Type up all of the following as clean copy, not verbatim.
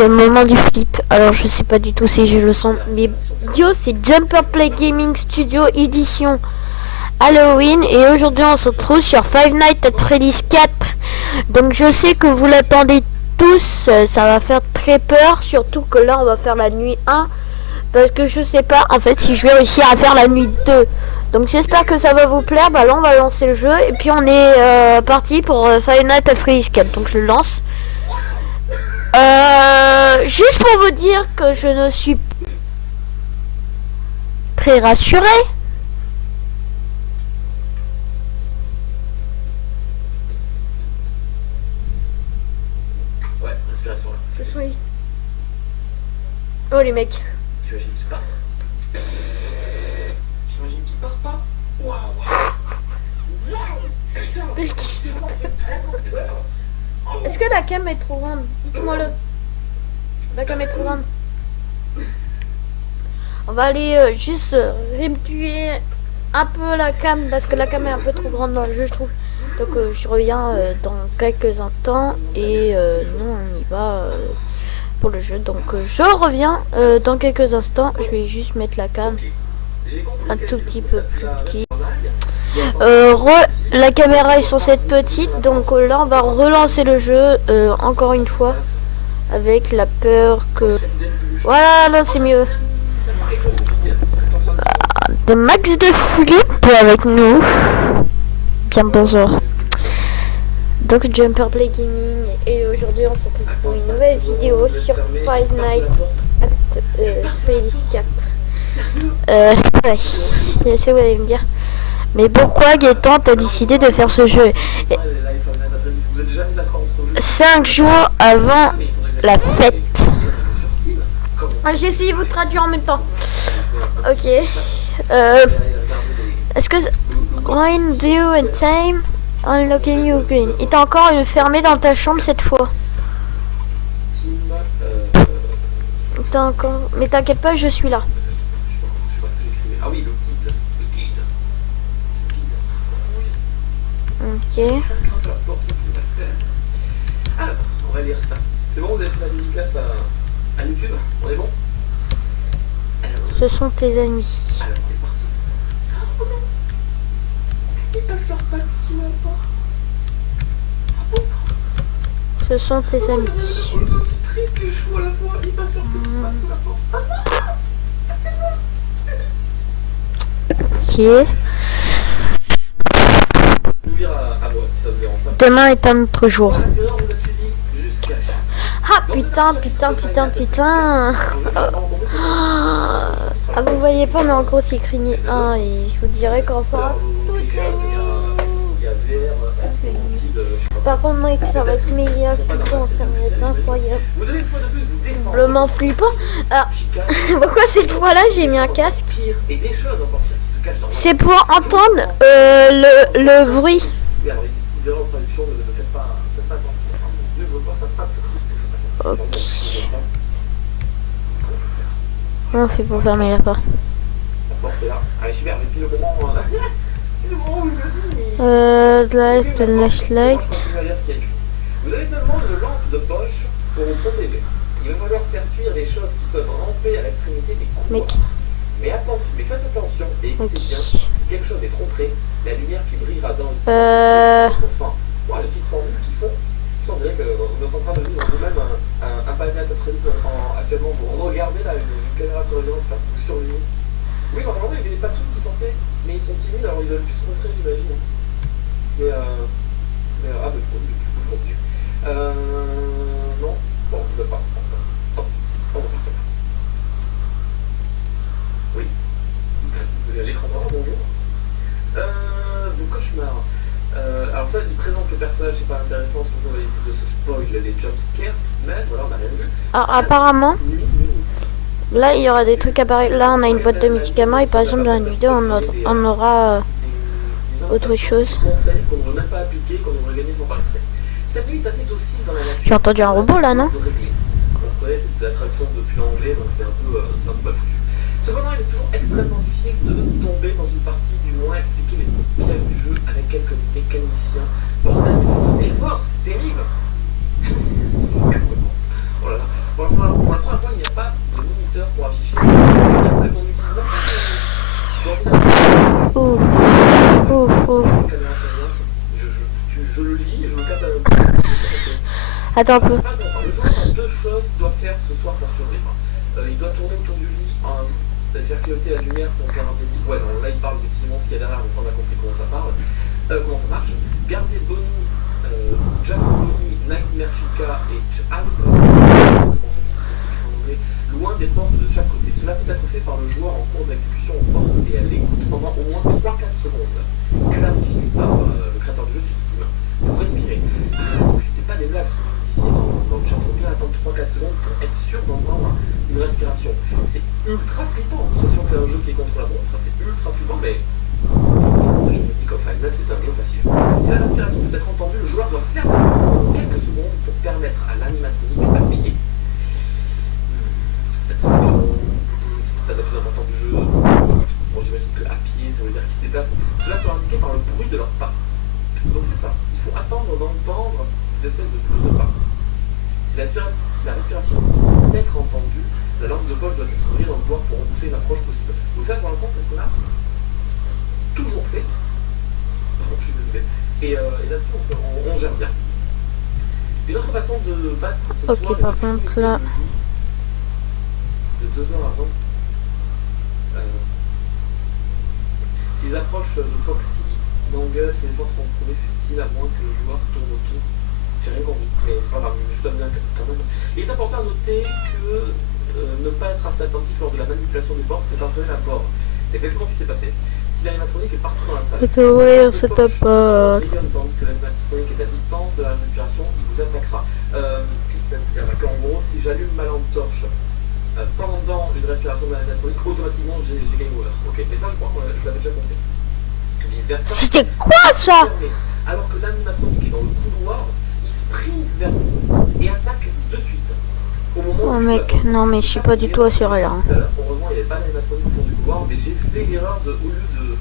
c'est le moment du flip. Alors je sais pas du tout si j'ai le son. Mais Dio, c'est Jumper Play Gaming Studio édition Halloween. Et aujourd'hui on se retrouve sur Five Nights at Freddy's 4. Donc je sais que vous l'attendez tous. Ça va faire très peur. Surtout que là on va faire la nuit 1. Parce que je sais pas en fait si je vais réussir à faire la nuit 2. Donc j'espère que ça va vous plaire. Bah là on va lancer le jeu. Et puis on est parti pour Five Nights at Freddy's 4. Donc je le lance. Juste pour vous dire que je ne suis très rassurée. Ouais, respiration là. Je suis... Oh les mecs. J'imagine qu'il part. J'imagine qu'il part pas. Waouh. Waouh. Putain. Mec. Ça m'a fait tellement peur. Oh. Est-ce que la cam est trop grande? Dites-moi-le. La cam est trop grande. On va aller juste réduire un peu la cam parce que la cam est un peu trop grande dans le jeu je trouve. Donc je reviens dans quelques instants et nous on y va pour le jeu. Donc je reviens dans quelques instants. Je vais juste mettre la cam un tout petit peu plus petit. La caméra est censée être petite, donc là on va relancer le jeu encore une fois avec la peur que... Voilà, là c'est mieux. De max de flip avec nous. Bien bonjour. Donc Jumper Play Gaming et aujourd'hui on se retrouve pour une nouvelle vidéo sur Five Nights at Freddy's 4. Ouais, je sais vous allez me dire. Mais pourquoi Gaëtan t'as décidé de faire ce jeu 5 jours avant la fête. J'ai essayé de vous traduire en même temps. Ok. Est-ce que... When do you and time unlocking you green? Il t'a encore fermé dans ta chambre cette fois. T'as encore... Mais t'inquiète pas, je suis là. Ah oui, le guide. Ok. Alors, on va lire ça. C'est bon, vous avez fait la dédicace à YouTube? On est bon? Ce sont tes amis. Alors, on est parti. Oh non! Ils passent leurs pattes sous la porte. Ce sont tes amis. C'est triste et chou à la fois. Ils passent leurs pattes sous la porte. Ah non! Ok. Demain est un autre jour. Ah putain. Ah vous voyez pas mais en gros c'est écrit ni 1 et je vous dirais qu'enfin toutes les nuits. Par contre mec ça va être méga flippant, ça va être incroyable. Simplement flippant. Alors pourquoi cette fois là j'ai mis un casque? C'est pour entendre le bruit. Ok. Comment on fait pour fermer la porte? Flashlight. Vous avez seulement une lampe de poche pour vous protéger. Il va falloir faire fuir les choses qui peuvent ramper à l'extrémité des couloirs. Mec. Mais attention, mais faites attention et écoutez bien, si quelque chose est trop près, la lumière qui brillera dans le enfin, voilà, les petites formules qui font. On dirait que vous êtes en train de vivre vous-même un Five Nights at Freddy's actuellement. Vous regardez là une caméra surveillance là, vous surveillez. Oui, normalement il y avait des patrouilles qui sortaient, mais ils sont timides alors ils veulent plus se montrer, j'imagine. Mais ah bah je continue. Non, bon, je ne veux pas. Oui. L'écran noir, bonjour. Vos cauchemars. Alors ça, il présente le personnage, c'est pas intéressant, parce qu'on va éviter de se spoil les jumpscares, mais voilà, on n'a rien vu. Alors apparemment, là il y aura des trucs apparaître. Là on a une boîte de médicaments et par exemple dans la vidéo on aura autre chose. J'ai entendu un robot là, non? C'est de la traduction depuis l'anglais, donc c'est un peu mal foutu. Cependant, il est toujours extrêmement difficile de tomber dans une partie, du moins expliquer les pièges du jeu avec quelques mécaniciens. Bordel, mais fort, c'est terrible. Oh là là. Pour la première fois, il n'y a pas de moniteur pour afficher la qu'on utilise là. Je le lis, je le capte. Attends un peu. Le joueur a deux choses qu'il doit faire ce soir pour survivre. Il doit tourner autour du lit, faire clignoter la lumière pour faire un délit. Ouais, non, là il parle effectivement ce qu'il y a derrière, mais ça on a compris comment ça marche. Garder Bonnie, Jack Bonnie, Nightmare Chica et loin des portes de chaque côté. Cela peut être fait par le joueur en cours d'exécution aux portes et à l'écoute pendant au moins 3-4 secondes. Clarifié par le créateur du jeu sur Steam. Pour respirer. C'était pas des blagues ce que vous disiez dans le chat. Il faut bien attendre 3-4 secondes pour être sûr d'entendre une respiration. C'est ultra flippant. Sachant que c'est un jeu qui est contre la montre, c'est ultra flippant, mais je me dis qu'au final c'est un jeu facile. Si la respiration peut être entendue, le joueur doit faire quelques secondes pour permettre à l'animatronique à pied. Cette fonction, c'est la plus importante du jeu. Bon, j'imagine que à pied, ça veut dire qu'ils se déplacent. Cela sera indiqué par le bruit de leurs pas. Donc c'est ça. Il faut attendre d'entendre ces espèces de bruits de pas. Si la respiration peut être entendue, la lampe de poche doit être mise dans le boire pour repousser une approche possible. Donc ça, pour l'instant, c'est ce qu'on a toujours fait. Je suis désolé. Et là-dessus, on gère bien. Une autre façon de battre ce soir... Ok, par contre, là... de 2 heures avant. S'ils approchent de Foxy, d'Angus, ces efforts sont trouvés futiles à moins que le joueur tourne autour. J'ai rien compris, mais c'est pas grave, je dois bien quand même. Il est important à noter que ne pas être assez attentif lors de la manipulation des portes peut entraîner la mort. C'est exactement ce qui s'est passé. Si l'animatronique est partout dans la salle, ouvrir cette porte. Tandis que l'animatronique est à distance de la respiration, il vous attaquera. En gros, si j'allume ma lampe torche pendant une respiration de l'animatronique, automatiquement j'ai game over. Ok, mais ça je crois que je l'avais déjà compris. C'était quoi ça? Alors que l'animatronique est dans le couloir, il sprint vers vous et attaque de suite. Au moment Oh mec, non mais je suis pas du tout assuré là. Heureusement il n'y avait pas d'animatronique au fond du couloir, mais j'ai fait l'erreur de, au lieu de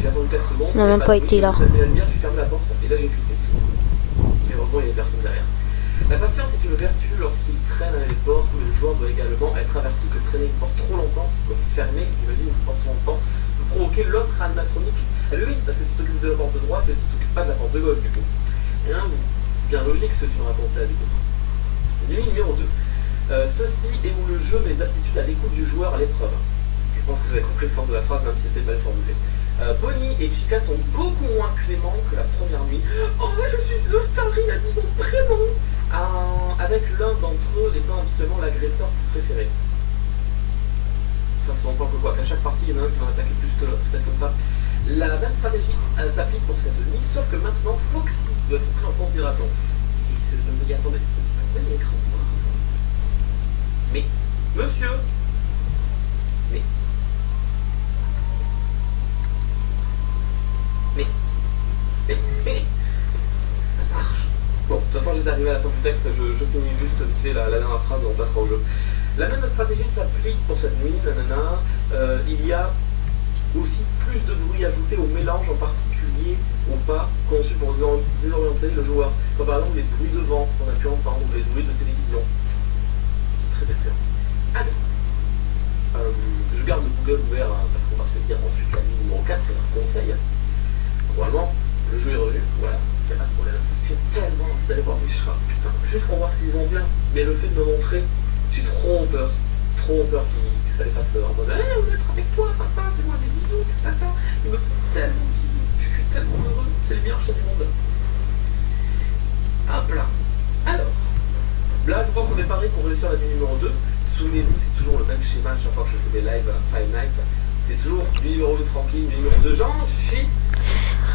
j'ai attendu 4 secondes. Il n'a même pas été là. J'ai fermé la porte et là j'ai flippé. Mais heureusement il n'y avait personne derrière. La patience est une vertu lorsqu'il traîne les portes, mais le joueur doit également être averti que traîner une porte trop longtemps, comme fermer, imagine une porte trop longtemps, peut provoquer l'autre animatronique. Elle oui, parce que tu t'occupes de la porte de droite et tu t'occupes pas de la porte de gauche du coup. C'est bien logique ce que tu me racontes là du coup. Numéro 2. Ceci est où le jeu met les aptitudes à l'écoute du joueur à l'épreuve. Je pense que vous avez compris le sens de la phrase, même si c'était mal formulé. Bonnie et Chica sont beaucoup moins cléments que la première nuit. Oh, je suis une starry, a dit mon prénom. Avec l'un d'entre eux étant habituellement l'agresseur préféré. Ça se entend que quoi, qu'à chaque partie, il y en a un qui va attaquer plus que l'autre, peut-être comme ça. La même stratégie s'applique pour cette nuit, sauf que maintenant, Foxy doit être pris en considération. Mais attendez, pourquoi il y a l'écran noir? Mais, monsieur, mais, ça marche. Bon, de toute façon, j'étais arrivé à la fin du texte, je finis juste vite fait la dernière phrase et on passera au jeu. La même stratégie s'applique pour cette nuit, nanana. Il y a aussi plus de bruit ajouté au mélange, en particulier au pas conçu pour désorienter le joueur. Comme par exemple les bruits de vent qu'on a pu entendre, ou les bruits de télévision. C'est très différent. Alors, je garde Google ouvert parce qu'on va se dire ensuite la nuit numéro 4, c'est un conseil. Normalement, le jeu est revenu, voilà, il n'y a pas de problème. J'ai tellement envie d'aller voir mes chats, putain, juste pour voir s'ils vont bien. Mais le fait de me montrer, j'ai trop peur que ça les fasse en mode hey, on va être avec toi, papa, fais-moi des bisous, tata. Ils me font tellement bisous, je suis tellement heureux, c'est les meilleurs chats du monde. Hop là. Alors, là je pense qu'on est pareil pour réussir la nuit numéro 2. Souvenez-vous, c'est toujours le même schéma à chaque fois que je fais des lives Five Nights. C'est toujours nuit numéro 1 tranquille, nuit numéro 2 j'en chie.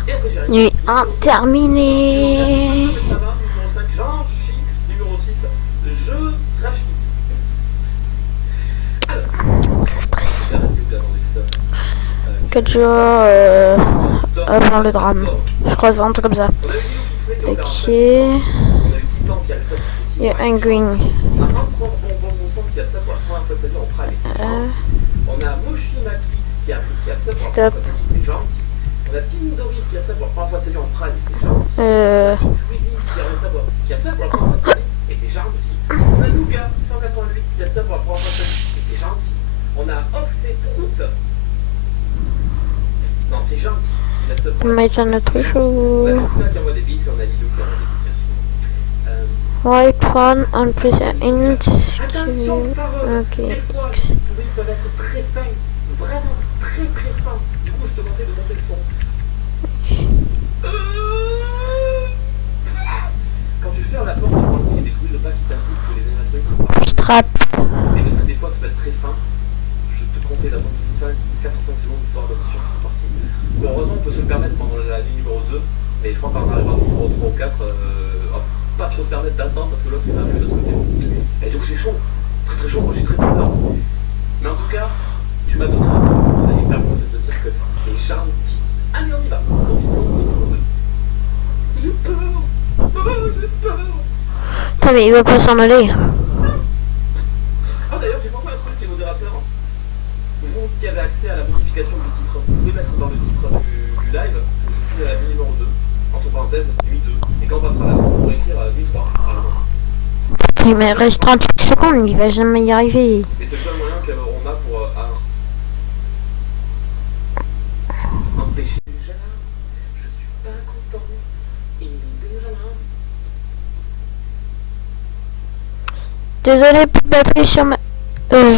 Et après j'ai rien. Nuit terminée. Ça va, numéro 5 j'en chie. Numéro 6 je rachète. Ça stresse. 4 jours avant le drame. Je crois c'est un truc comme ça. Ok. You're angry. On a Moshimaki qui a ça pour la première fois de sa vie, c'est gentil. On a Tim Doris qui a ça pour la première fois de sa vie en Prime, c'est gentil. Sweetie qui a ça pour la première fois de sa vie, et et c'est gentil. On a Nougat 188 qui a ça pour la première fois et c'est gentil. On a Opté Prout. Non, c'est gentil. Il a ça pour Mais j'en ai trop on a chaud. Christina qui envoie des bits et on a Lilo qui envoie des bits, merci. White one on plus in Attention, parole. Ok. Des fois, les bruits peuvent être très fins, vraiment très très fins. Du coup, je te conseille de monter le son. Quand tu fermes la porte, il y a des bruits de pas qui t'invitent que les animateurs Je trappe. et parce que des fois, ça peut être très fin. Je te conseille d'attendre 4 à 5 secondes histoire d'être sûr que c'est parti. Bon, heureusement, on peut se le permettre pendant la ligne numéro 2, mais je crois qu'on arrivera au numéro 3 ou 4. Pas trop se permettre d'attendre parce que l'autre est arrivé de l'autre côté. Et du coup, c'est chaud. Très très chaud. Moi, j'ai très peur. Mais en tout cas, tu m'as donné un peu. Ça va hyper bon de te dire que c'est gentil. Allez, on y va. J'ai peur. J'ai peur. Putain, mais il va pas s'en aller. Ah, d'ailleurs, j'ai pensé à un truc, les modérateurs. Vous qui avez accès à la modification du titre, vous pouvez mettre dans le titre du live que je suis à la nuit numéro 2, entre parenthèses, nuit 2. Et quand on passera la fin, on pourrait écrire nuit 3, par exemple. Il me reste 38 secondes, il va jamais y arriver. Et c'est le seul moyen qu'on a pour empêcher Benjamin. Je suis pas content. Et Benjamin. Désolé pour m'appeler sur ma... Toujours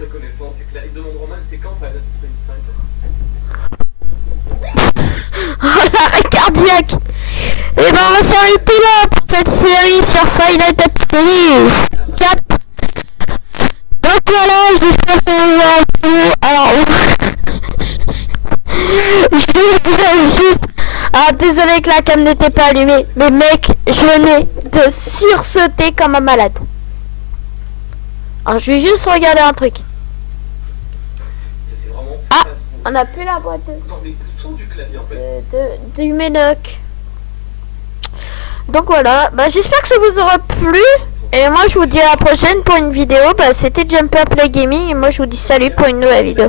les connaissances, c'est clair. Ils demanderont même c'est quand Final Fantasy 5. Oh l'arrêt cardiaque. Et ben on va s'arrêter là pour cette série sur Final Fantasy 4. Donc voilà, j'espère que ça vous aura plu. Alors, je vais juste... Ah désolé que la cam n'était pas allumée, mais mec, je venais de sursauter comme un malade. Alors je vais juste regarder un truc. C'est vraiment. Ah, on a plus la boîte Dans les boutons du clavier en fait. du Médoc. Donc voilà, bah j'espère que ça vous aura plu. Et moi je vous dis à la prochaine pour une vidéo. Bah c'était Jumper Play Gaming et moi je vous dis salut pour une nouvelle vidéo.